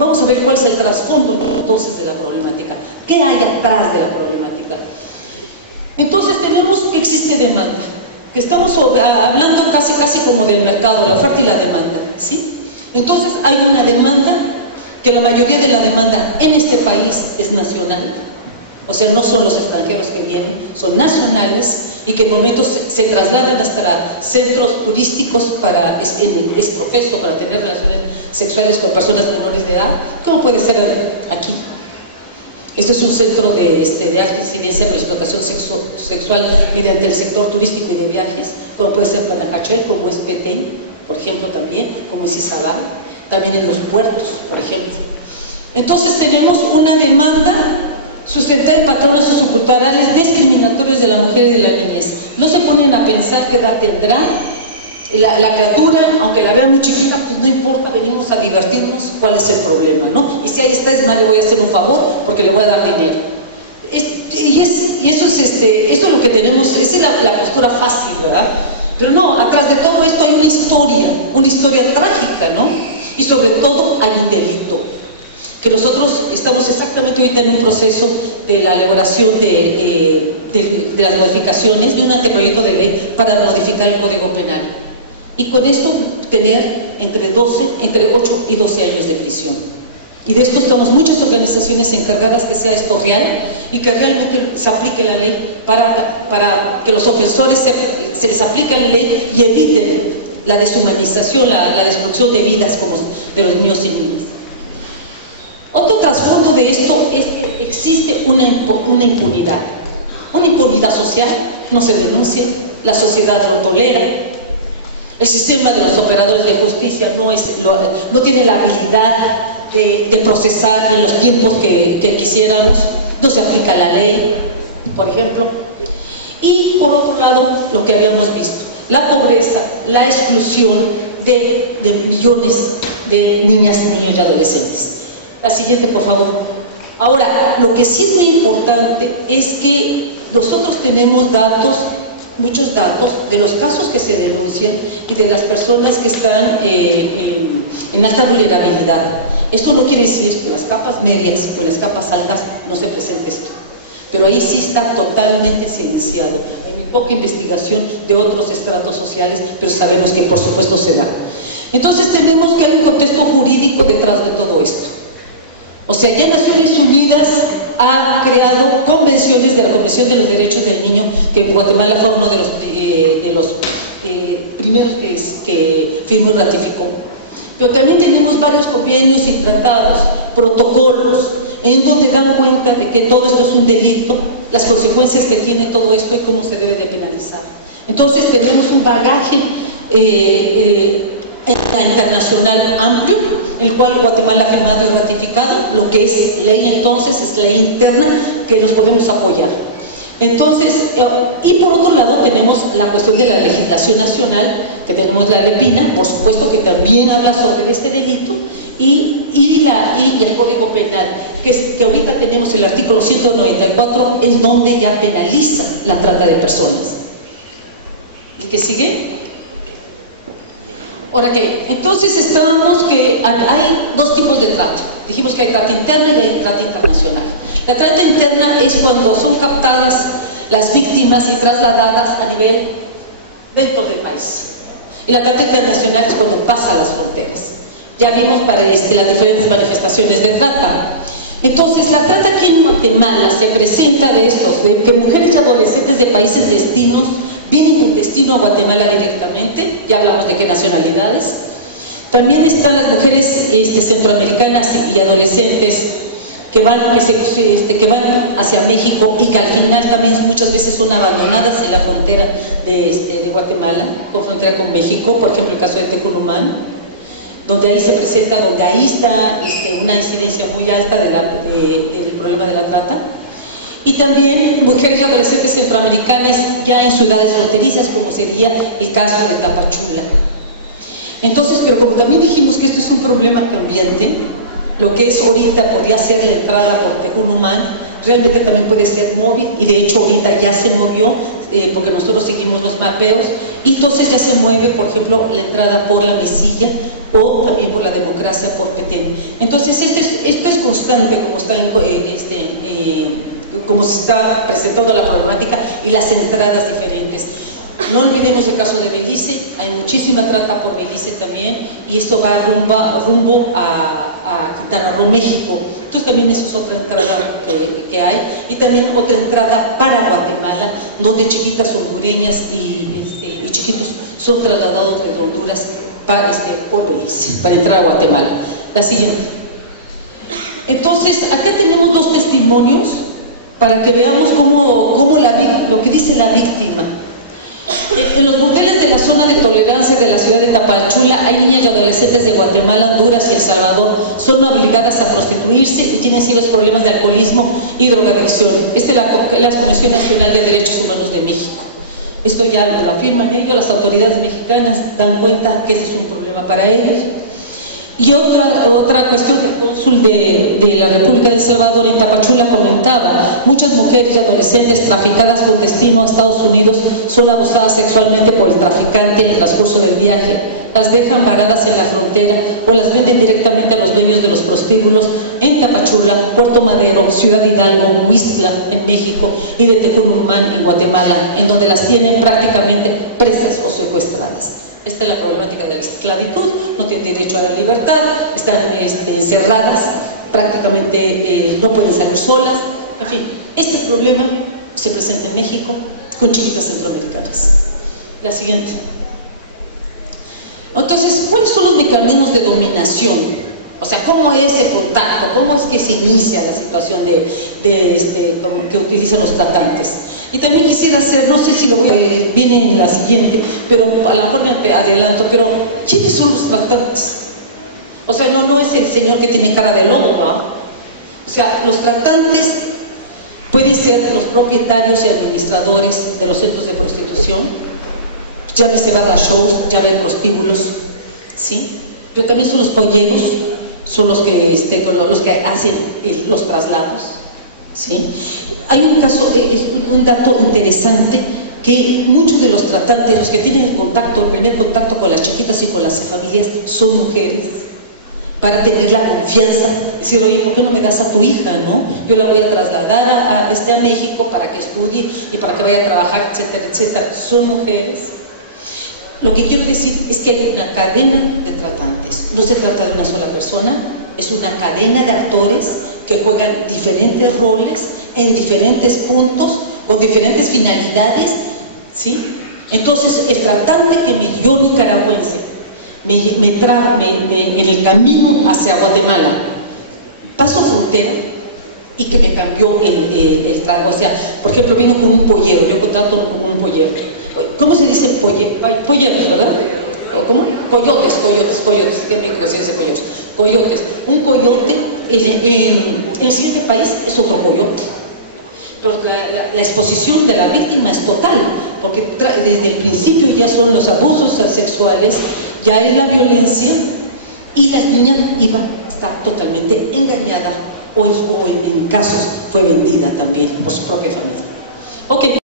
vamos a ver cuál es el trasfondo entonces de la problemática. ¿Qué hay atrás de la problemática? Entonces tenemos que existe demanda, que estamos hablando casi como del mercado, la oferta y la demanda, ¿sí? Entonces hay una demanda, que la mayoría de la demanda en este país es nacional, o sea, no son los extranjeros que vienen, son nacionales, y que en momentos se trasladan hasta centros turísticos para profeso, para tener relaciones sexuales con personas menores de edad, como puede ser aquí. Este es un centro de alta incidencia de explotación sexual mediante el sector turístico y de viajes, como puede ser Panajachel, como es Petén, por ejemplo, también, como es Izabal, también en los puertos, por ejemplo. Entonces tenemos una demanda sustentar patrones socioculturales discriminatorios de la mujer y de la niñez. No se ponen a pensar qué edad tendrá. La criatura, aunque la vean muy chiquita, pues no importa, venimos a divertirnos, cuál es el problema, ¿no? Y si ahí está, es más, le voy a hacer un favor porque le voy a dar dinero. Eso es lo que tenemos, esa es la postura fácil, ¿verdad? Pero no, atrás de todo esto hay una historia trágica, ¿no? Y sobre todo hay un delito. Que nosotros estamos exactamente ahorita en un proceso de la elaboración de las modificaciones de un anteproyecto de ley para modificar el Código Penal. Y con esto tener entre 8 y 12 años de prisión. Y de esto estamos muchas organizaciones encargadas que sea esto real y que realmente se aplique la ley para que los ofensores se les aplique la ley y eviten la deshumanización, la destrucción de vidas como de los niños y niñas. Otro trasfondo de esto es que existe una impunidad social, no se denuncia, la sociedad no tolera, el sistema de los operadores de justicia no tiene la habilidad de procesar en los tiempos que quisiéramos, no se aplica la ley, por ejemplo. Y por otro lado, lo que habíamos visto, la pobreza, la exclusión de millones de niñas y niños y adolescentes. La siguiente, por favor. Ahora, lo que sí es muy importante es que nosotros tenemos datos, muchos datos, de los casos que se denuncian y de las personas que están en alta vulnerabilidad. Esto no quiere decir que en las capas medias y que en las capas altas no se presente esto. Pero ahí sí está totalmente silenciado. Hay muy poca investigación de otros estratos sociales, pero sabemos que por supuesto se da. Entonces tenemos que hay un contexto jurídico detrás de todo esto. O sea, ya Naciones Unidas ha creado convenciones de la Convención de los Derechos del Niño, que en Guatemala fue uno de los primeros que firmó y ratificó. Pero también tenemos varios convenios y tratados, protocolos, en donde dan cuenta de que todo esto es un delito, las consecuencias que tiene todo esto y cómo se debe de penalizar. Entonces tenemos un bagaje internacional amplio, el cual Guatemala ha firmado y ratificado, lo que es ley entonces, es ley interna, que nos podemos apoyar. Entonces, y por otro lado tenemos la cuestión de la legislación nacional, que tenemos la Repina, por supuesto que también habla sobre este delito, y el Código Penal, que ahorita tenemos el artículo 194, es donde ya penaliza la trata de personas. ¿El que sigue? Ahora que, entonces estábamos que hay dos tipos de trata. Dijimos que hay trata interna y hay trata internacional. La trata interna es cuando son captadas las víctimas y trasladadas a nivel dentro del país. Y la trata internacional es cuando pasa las fronteras. Ya vimos para las diferentes manifestaciones de trata. Entonces, la trata aquí en Guatemala se presenta de estos, de que mujeres y adolescentes de países destinos vienen con destino a Guatemala directamente, ya hablamos de qué nacionalidades. También están las mujeres centroamericanas y adolescentes que van hacia México y que al final también muchas veces son abandonadas en la frontera de Guatemala, con frontera con México, por ejemplo el caso de Tecunumán, donde ahí se presenta, donde ahí está una incidencia muy alta del problema de la trata. Y también mujeres y adolescentes centroamericanas ya en ciudades fronterizas, como sería el caso de Tapachula. Entonces, pero como también dijimos que esto es un problema cambiante, lo que es ahorita podría ser la entrada por Tecunumán, realmente también puede ser móvil, y de hecho ahorita ya se movió, porque nosotros seguimos los mapeos, y entonces ya se mueve, por ejemplo, la entrada por la Mesilla o también por la Democracia por Petén. Entonces esto es constante, como se está presentando la problemática y las entradas diferentes. No olvidemos el caso de Belice, hay muchísima trata por Belice también, y esto va rumbo a Quintana Roo, México. Entonces también eso es otra entrada que hay, y también otra entrada para Guatemala, donde chiquitas hondureñas y chiquitos son trasladados de Honduras por Belice, para entrar a Guatemala. La siguiente. Entonces, acá tenemos dos testimonios para que veamos cómo lo que dice la víctima. En los burdeles de la zona de tolerancia de la ciudad de Tapachula hay niñas y adolescentes de Guatemala, Honduras y El Salvador. Son obligadas a prostituirse y tienen serios problemas de alcoholismo y drogadicción. Esta es la Comisión Nacional de Derechos Humanos de México. Esto ya lo afirman ellos, las autoridades mexicanas dan cuenta que ese es un problema para ellos. Y otra cuestión que el cónsul de la República de El Salvador en Tapachula comentaba: muchas mujeres y adolescentes traficadas con destino a Estados Unidos son abusadas sexualmente por el traficante en el transcurso del viaje, las dejan paradas en la frontera o las venden directamente a los dueños de los prostíbulos en Tapachula, Puerto Madero, Ciudad Hidalgo, Huixtla en México y de Tecurumán en Guatemala, en donde las tienen prácticamente presas o secuestradas. Esta es la problemática de la esclavitud, no tienen derecho a la libertad, están encerradas, prácticamente no pueden salir solas. En fin, este problema se presenta en México con chiquitas centroamericanas. La siguiente. Entonces, ¿cuáles son los mecanismos de dominación? O sea, ¿cómo es el contacto? ¿Cómo es que se inicia la situación que utilizan los tratantes? Y también quisiera hacer, no sé si lo voy a ver, viene en la siguiente, pero a la mejor me adelanto, pero ¿quiénes son los tratantes? O sea, no es el señor que tiene cara de lobo, ¿no? O sea, los tratantes pueden ser de los propietarios y administradores de los centros de prostitución, llámese barra shows, llámese prostíbulos, ¿sí? Pero también son los polleros, son los que hacen los traslados, ¿sí? Hay un caso, un dato interesante, que muchos de los tratantes, los que tienen el primer contacto con las chiquitas y con las familias, son mujeres, para tener la confianza, decir: oye, ¿por qué no me das a tu hija, no? Yo la voy a trasladar a México para que estudie y para que vaya a trabajar, etcétera, etcétera. Son mujeres. Lo que quiero decir es que hay una cadena de tratantes. No se trata de una sola persona, es una cadena de actores que juegan diferentes roles en diferentes puntos, con diferentes finalidades, ¿sí? Entonces, el tratante que me dio nicaragüense me trajo en el camino hacia Guatemala, paso frontera, y que me cambió el trago. O sea, por ejemplo, vino con un pollero, yo contrato con un pollero. ¿Cómo se dice pollero? Pollero, ¿verdad? ¿Cómo? Coyotes, que en México se dice coyotes. Un coyote, en el siguiente país es otro coyote. Pero la exposición de la víctima es total, porque desde el principio ya son los abusos sexuales, ya es la violencia, y la niña iba a estar totalmente engañada o en casos fue vendida también por su propia familia. Ok.